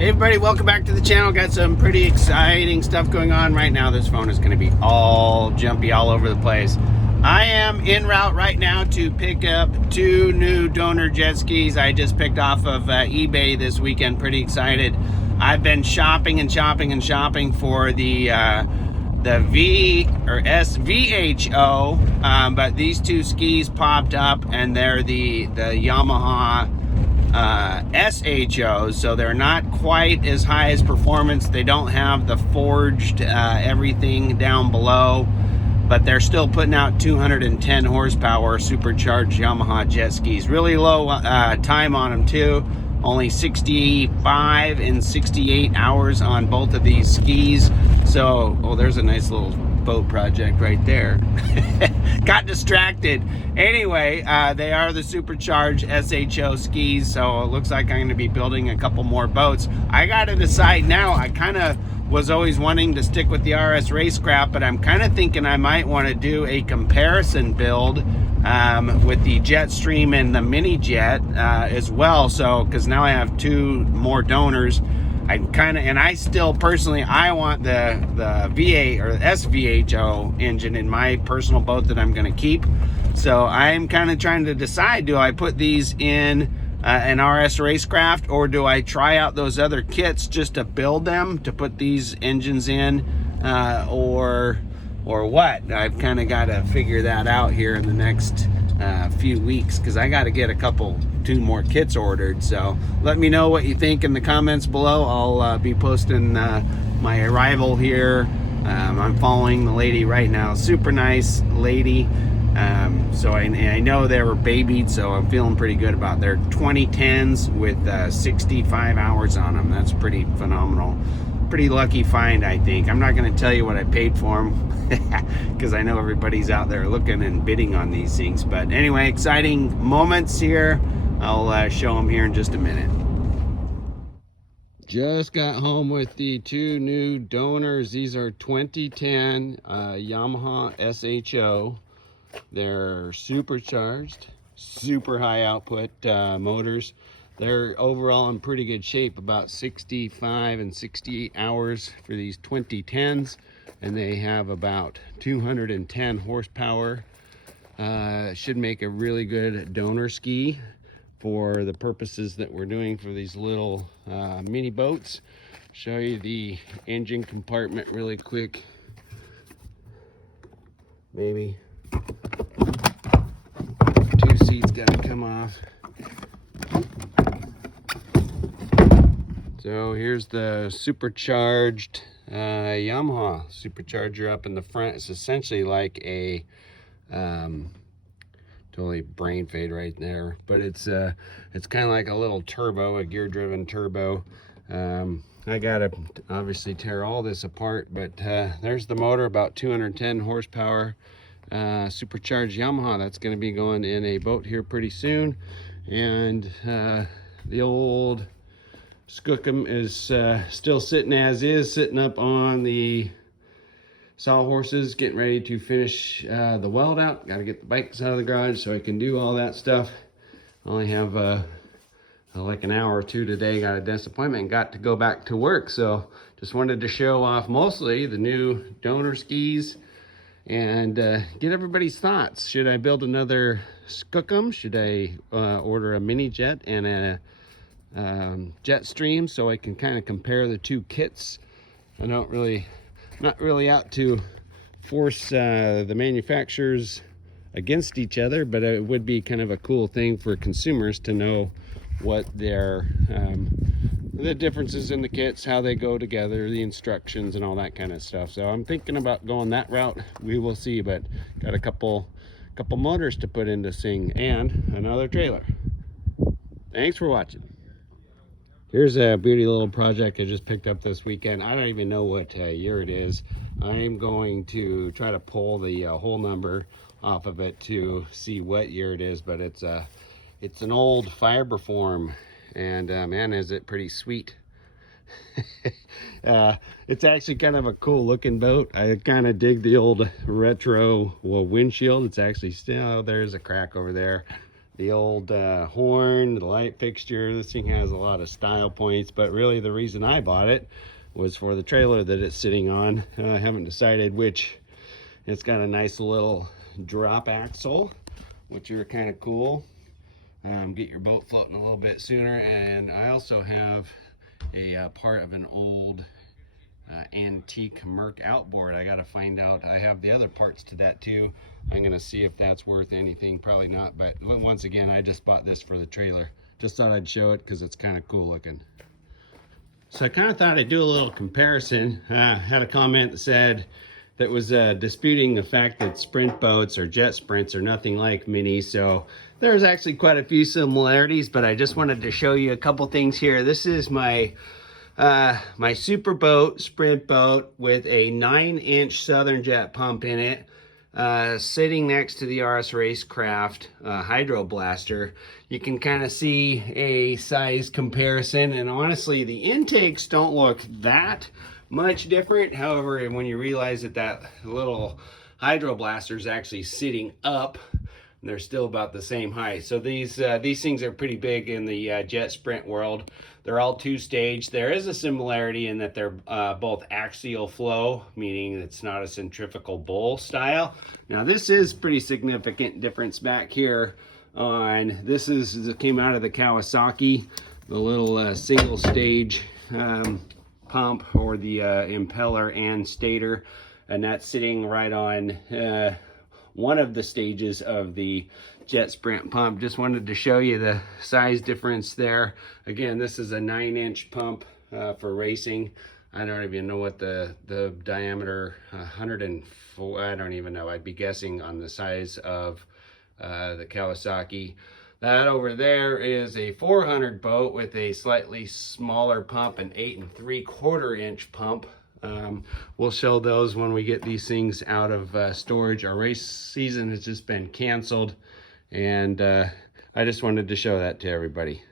Hey everybody, welcome back to the channel. Got some pretty exciting stuff going on right now. This phone is going to be all jumpy all over the place. I am en route right now to pick up 2 new donor jet skis I just picked off of eBay this weekend. Pretty excited. I've been shopping and shopping and shopping for the V or SVHO, but these 2 skis popped up and they're the Yamaha SHOs, so they're not quite as high as performance. They don't have the forged everything down below, but they're still putting out 210 horsepower supercharged Yamaha jet skis. Really low time on them too, only 65 and 68 hours on both of these skis. So, oh, there's a nice little boat project right there. Got distracted. Anyway, they are the supercharged SHO skis, so it looks like I'm going to be building a couple more boats. I got to decide now. I kind of was always wanting to stick with the RSRacecraft, but I'm kind of thinking I might want to do a comparison build with the Jetstream and the minijet as well. So, because now I have 2 more donors. I still personally, I want the V8 or SVHO engine in my personal boat that I'm going to keep. So I'm kind of trying to decide, do I put these in an RSRacecraft, or do I try out those other kits just to build them to put these engines in, or what? I've kind of got to figure that out here in the next few weeks, because I got to get 2 more kits ordered. So let me know what you think in the comments below. I'll be posting my arrival here. I'm following the lady right now, super nice lady. So I know they were babied, so I'm feeling pretty good about their 2010s with 65 hours on them. That's pretty phenomenal. Pretty lucky find, I think. I'm not going to tell you what I paid for them because I know everybody's out there looking and bidding on these things. But anyway, exciting moments here. I'll show them here in just a minute. Just got home with the 2 new donors. These are 2010 Yamaha SHO. They're supercharged, super high output motors. They're overall in pretty good shape, about 65 and 68 hours for these 2010s, and they have about 210 horsepower. Should make a really good donor ski for the purposes that we're doing for these little mini boats. Show you the engine compartment really quick. Maybe 2 seats gotta come off. So here's the supercharged Yamaha supercharger up in the front. It's essentially like a totally brain fade right there, but it's kind of like a little turbo, a gear driven turbo. I gotta obviously tear all this apart, but there's the motor, about 210 horsepower, supercharged Yamaha. That's going to be going in a boat here pretty soon. And the old Skookum is still sitting as is, sitting up on the sawhorses, getting ready to finish the weld out. Got to get the bikes out of the garage so I can do all that stuff. I only have like an hour or 2 today. Got a dentist appointment and got to go back to work. So just wanted to show off mostly the new donor skis and get everybody's thoughts. Should I build another Skookum? Should I order a mini jet and a Jetstream so I can kind of compare the 2 kits? I not really out to force the manufacturers against each other, but it would be kind of a cool thing for consumers to know what their the differences in the kits, how they go together, the instructions and all that kind of stuff. So I'm thinking about going that route. We will see, but got a couple motors to put into this thing and another trailer. Thanks for watching. Here's a beauty little project I just picked up this weekend. I don't even know what year it is. I'm going to try to pull the whole number off of it to see what year it is, but it's an old Fiberform, and man, is it pretty sweet. It's actually kind of a cool looking boat. I kind of dig the old retro windshield. It's actually still, there's a crack over there. the old horn, the light fixture. This thing has a lot of style points, but really the reason I bought it was for the trailer that it's sitting on. I haven't decided which. It's got a nice little drop axle, which are kind of cool. Get your boat floating a little bit sooner. And I also have a part of an old antique Merc outboard. I got to find out. I have the other parts to that too. I'm gonna see if that's worth anything. Probably not, but once again, I just bought this for the trailer. Just thought I'd show it because it's kind of cool looking. So I kind of thought I'd do a little comparison. Had a comment that said that was disputing the fact that sprint boats or jet sprints are nothing like minis. So there's actually quite a few similarities, but I just wanted to show you a couple things here. This is my my super boat, sprint boat, with a 9-inch Southern Jet pump in it, sitting next to the RSRacecraft hydro blaster. You can kind of see a size comparison, and honestly the intakes don't look that much different. However, when you realize that that little hydro blaster is actually sitting up, they're still about the same height. So these things are pretty big in the jet sprint world. They're all 2-stage. There is a similarity in that they're both axial flow, meaning it's not a centrifugal bowl style. Now this is pretty significant difference back here on this. It came out of the Kawasaki, the little single stage pump, or the impeller and stator, and that's sitting right on one of the stages of the jet sprint pump. Just wanted to show you the size difference there. Again, this is a 9-inch pump for racing. I don't even know what the diameter, 104, I don't even know. I'd be guessing on the size of the Kawasaki. That over there is a 400 boat with a slightly smaller pump, an 8 3/4-inch pump. We'll show those when we get these things out of storage. Our race season has just been canceled, and I just wanted to show that to everybody.